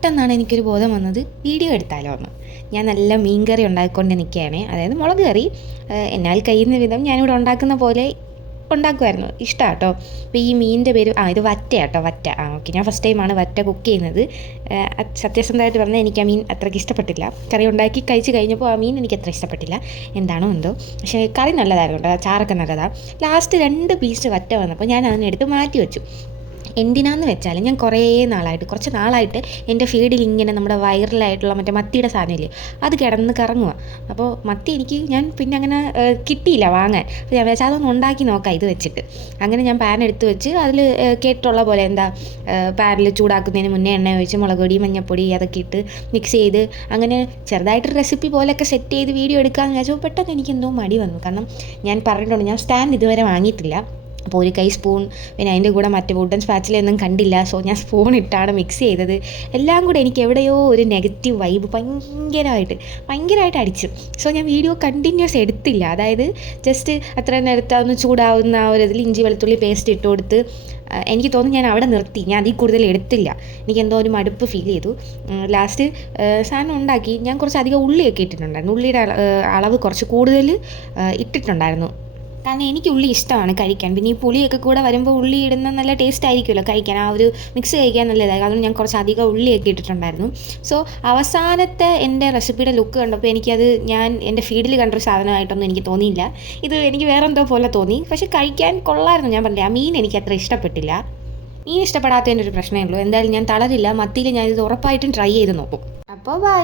പെട്ടെന്നാണ് എനിക്കൊരു ബോധം വന്നത്, വീഡിയോ എടുത്താലോ എന്ന്. ഞാൻ നല്ല മീൻ കറി ഉണ്ടാക്കിക്കൊണ്ട് നിൽക്കുകയാണ്, അതായത് മുളക് കറി. എന്നാൽ കഴിയുന്ന വിധം ഞാനിവിടെ ഉണ്ടാക്കുന്ന പോലെ ഉണ്ടാക്കുമായിരുന്നു. ഇഷ്ടമാണ് കേട്ടോ. അപ്പോൾ ഈ മീനിൻ്റെ പേര് ഇത് വറ്റ കേട്ടോ, വറ്റ. ഓക്കെ, ഞാൻ ഫസ്റ്റ് ടൈമാണ് വറ്റ കുക്ക് ചെയ്യുന്നത്. സത്യസന്ധമായിട്ട് പറഞ്ഞാൽ എനിക്ക് ആ മീൻ അത്രയ്ക്ക് ഇഷ്ടപ്പെട്ടില്ല. കറി ഉണ്ടാക്കി കഴിച്ച് കഴിഞ്ഞപ്പോൾ ആ മീൻ എനിക്ക് അത്ര ഇഷ്ടപ്പെട്ടില്ല, എന്താണോ എന്തോ. പക്ഷേ കറി നല്ലതായിരുന്നു കേട്ടോ, ചാറൊക്കെ നല്ലതാണ്. ലാസ്റ്റ് 2 പീസ് വറ്റ വന്നപ്പോൾ ഞാൻ അതിനെടുത്ത് മാറ്റി വെച്ചു. എന്തിനാന്ന് വെച്ചാൽ ഞാൻ കുറച്ച് നാളായിട്ട് എൻ്റെ ഫീഡിൽ ഇങ്ങനെ നമ്മുടെ വൈറലായിട്ടുള്ള മറ്റേ മത്തിയുടെ സാധനമില്ലേ, അത് കിടന്ന് കറങ്ങുക. അപ്പോൾ മത്തി ഞാൻ പിന്നെ അങ്ങനെ കിട്ടിയില്ല വാങ്ങാൻ. അപ്പോൾ ഞാൻ വെച്ചാൽ അതൊന്ന് ഉണ്ടാക്കി നോക്കാം ഇത് വെച്ചിട്ട്. അങ്ങനെ ഞാൻ പാൻ എടുത്ത് വെച്ച് അതിൽ കേട്ടിട്ടുള്ള പോലെ പാനിൽ ചൂടാക്കുന്നതിന് മുന്നേ എണ്ണ ഒഴിച്ച് മുളക് പൊടി മഞ്ഞൾപ്പൊടി അതൊക്കെ ഇട്ട് മിക്സ് ചെയ്ത് അങ്ങനെ ചെറുതായിട്ട് റെസിപ്പി പോലെയൊക്കെ സെറ്റ് ചെയ്ത് വീഡിയോ എടുക്കാമെന്ന് വിചാരിച്ചപ്പോൾ പെട്ടെന്ന് എനിക്കെന്തോ മടി വന്നു. കാരണം ഞാൻ പറഞ്ഞിട്ടുണ്ട്, ഞാൻ സ്റ്റാൻഡ് ഇതുവരെ വാങ്ങിയിട്ടില്ല. അപ്പോൾ ഒരു കൈ സ്പൂൺ, പിന്നെ അതിൻ്റെ കൂടെ മറ്റേ വുഡൻ സ്പാച്ചിലൊന്നും കണ്ടില്ല. സോ ഞാൻ സ്പൂൺ ഇട്ടാണ് മിക്സ് ചെയ്തത്. എല്ലാം കൂടെ എനിക്ക് എവിടെയോ ഒരു നെഗറ്റീവ് വൈബ് ഭയങ്കരമായിട്ട് അടിച്ചു. സോ ഞാൻ വീഡിയോ കണ്ടിന്യൂസ് എടുത്തില്ല. അതായത് ജസ്റ്റ് അത്ര നേരത്തെ ഒന്ന് ചൂടാവുന്ന ആ ഒരു ഇതിൽ ഇഞ്ചി വെളുത്തുള്ളി പേസ്റ്റ് ഇട്ട് കൊടുത്ത് എനിക്ക് തോന്നുന്നു ഞാൻ അവിടെ നിർത്തി. ഞാൻ അതിൽ കൂടുതൽ എടുത്തില്ല, എനിക്കെന്തോ ഒരു മടുപ്പ് ഫീൽ ചെയ്തു. ലാസ്റ്റ് സാധനം ഉണ്ടാക്കി ഞാൻ കുറച്ചധികം ഉള്ളിയൊക്കെ ഇട്ടിട്ടുണ്ടായിരുന്നു. ഉള്ളിയുടെ അളവ് കുറച്ച് കൂടുതൽ ഇട്ടിട്ടുണ്ടായിരുന്നു. കാരണം എനിക്ക് ഉള്ളി ഇഷ്ടമാണ് കഴിക്കാൻ. പിന്നെ ഈ പുളിയൊക്കെ കൂടെ വരുമ്പോൾ ഉള്ളി ഇടുന്ന നല്ല ടേസ്റ്റ് ആയിരിക്കുമല്ലോ കഴിക്കാൻ, ആ ഒരു മിക്സ് കഴിക്കാൻ നല്ലതായി. അതുകൊണ്ട് ഞാൻ കുറച്ച് അധികം ഉള്ളിയൊക്കെ ഇട്ടിട്ടുണ്ടായിരുന്നു. സോ അവസാനത്തെ എൻ്റെ റെസിപ്പിയുടെ ലുക്ക് കണ്ടപ്പോൾ ഞാൻ എൻ്റെ ഫീഡിൽ കണ്ടൊരു സാധനമായിട്ടൊന്നും എനിക്ക് തോന്നിയില്ല. ഇത് എനിക്ക് വേറെ എന്തോ പോലെ തോന്നി. പക്ഷെ കഴിക്കാൻ കൊള്ളായിരുന്നു. ഞാൻ പറഞ്ഞില്ല, ആ മീൻ എനിക്ക് അത്ര ഇഷ്ടപ്പെട്ടില്ല. മീൻ ഇഷ്ടപ്പെടാത്തതിൻ്റെ ഒരു പ്രശ്നമേ ഉള്ളൂ. എന്തായാലും ഞാൻ തളരില്ല. മത്തിയിൽ ഞാനിത് ഉറപ്പായിട്ടും ട്രൈ ചെയ്ത് നോക്കും. അപ്പോൾ ബൈ.